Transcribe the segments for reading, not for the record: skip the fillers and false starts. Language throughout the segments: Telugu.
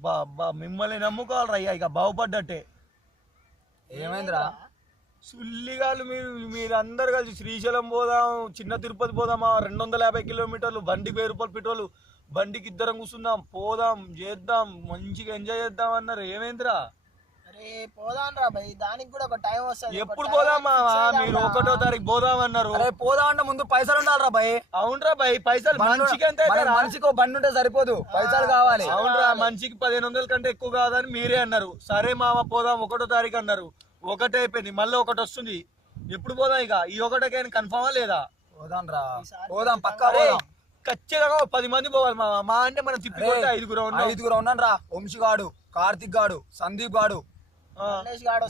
అబ్బా అబ్బా మిమ్మల్ని నమ్ముకోవాలరా ఇక బాగుపడ్డట్టే. ఏమైందిరా? సుల్లిగాళ్ళు మీరందరు కలిసి శ్రీశైలం పోదాం, చిన్న తిరుపతి పోదామా, 250 కిలోమీటర్లు, బండికి 1000 రూపాయలు పెట్రోల్, బండికి ఇద్దరం కూర్చుందాం, పోదాం చేద్దాం, మంచిగా ఎంజాయ్ చేద్దాం అన్నారు. ఏమైందిరా? పోదాం రా భయ్, దానికి కూడా ఒక టైం వస్తుంది. ఎప్పుడు పోదాం మావా? మీరు 1వ తారీఖు పోదాం అన్నారు. పోదాం అంటే ముందు పైసలు ఉండాలిరా భయ్. అవునరా భయ్, పైసలు మనిషికి ఎంత? మనిషికి ఒక బండి ఉంటే సరిపోదు, పైసలు కావాలి. అవునరా, మనిషికి 1500 కంటే ఎక్కువ కాదని మీరే అన్నారు. సరే మామ పోదాం 1వ తారీఖు అన్నారు. ఒకటి అయిపోయింది, మళ్ళీ ఒకటి వస్తుంది. ఎప్పుడు పోదాం ఇక? ఈ ఒకటికైనా కన్ఫర్మా లేదా? పోదాం రా, పోదాం పక్కా పోదాం. ఖచ్చితంగా 10 మంది పోవాలి మామ. మా అంటే మనం తిప్పి 5గురు ఉన్నాను రా. వంశీ గాడు, కార్తిక్ గాడు, సందీప్ గాడు,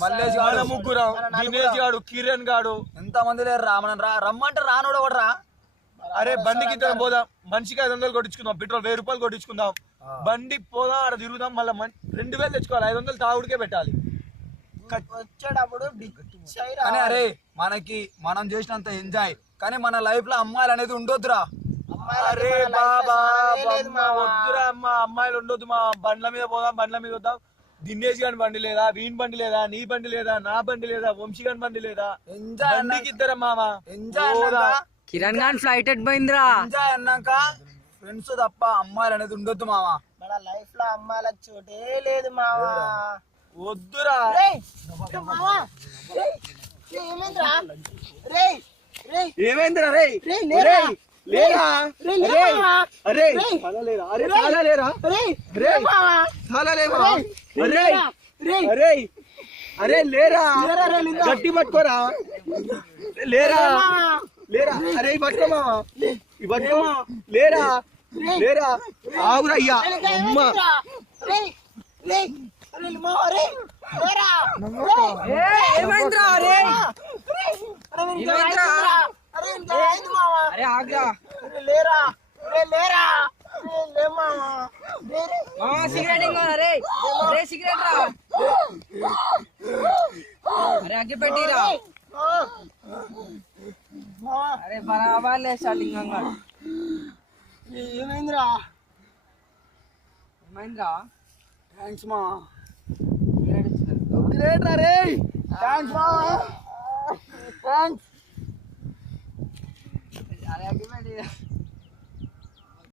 మల్లేష్ గాడు, ముగ్గురం, దినేష్ గాడు, కిరణ్ గాడు, ఎంత మంది లేరు రా. మనం రమ్మంటే రానోడు ఒకటి రా. అరే బండికి ఇద్దరం పోదాం, మనిషికి 500 కొట్టించుకుందాం, పెట్రోల్ 1000 రూపాయలు కొట్టించుకుందాం, బండి పోదాం, అక్కడ తిరుగుదాం, మళ్ళీ 2000 తెచ్చుకోవాలి, 500 తాగుడికే పెట్టాలి వచ్చేటప్పుడు. కానీ అరే మనకి మనం చేసినంత ఎంజాయ్, కానీ మన లైఫ్ లో అమ్మాయిలు అనేది ఉండొద్దురా. అరే బాబా వద్దురా అమ్మా, అమ్మాయిలు ఉండొద్దు. మా బండ్ల మీద పోదాం, బండ్ల మీద వద్దాం. దినేష్ గాని బండి లేదా, వీన్ బండి లేదా, నీ బండి లేదా, నా బండి లేదా, వంశీ గాని బండి లేదా, బండికి ఇద్దరం మామ. కిరణ్ గాన్ ఫ్లైట్ పోయిందిరా. ఎంజాయ్ అన్నాక ఫ్రెండ్స్ తప్ప అమ్మాయిలు అనేది ఉండొద్దు మామ. మన లైఫ్ లో అమ్మాయిలకు చోటే లేదు మావా. వద్దురా. ఏమైందిరా రే? లేరా? అరే అరే లేరా, గట్టి పట్టుకోరా. లేరా లేరా, అరే పట్టుకోమా, పట్టుకోమా. లేరా లేరా, ఆగురా అయ్యా. అమ్మా ఏమైందిరా? అరే ఆగ్రా, సిగరెట్ అరే అరే సిగరెట్ రా. అరే అగ్గి పెట్టిరా. అరే బరాబర్ లేచా లింగంగా. ఏమైందిరా? ఏమైందిరా? థ్యాంక్స్ మా. గ్రేట్ రా రే. థ్యాంక్స్ మా, థ్యాంక్స్. అరే అగ్గి పెట్టిరా.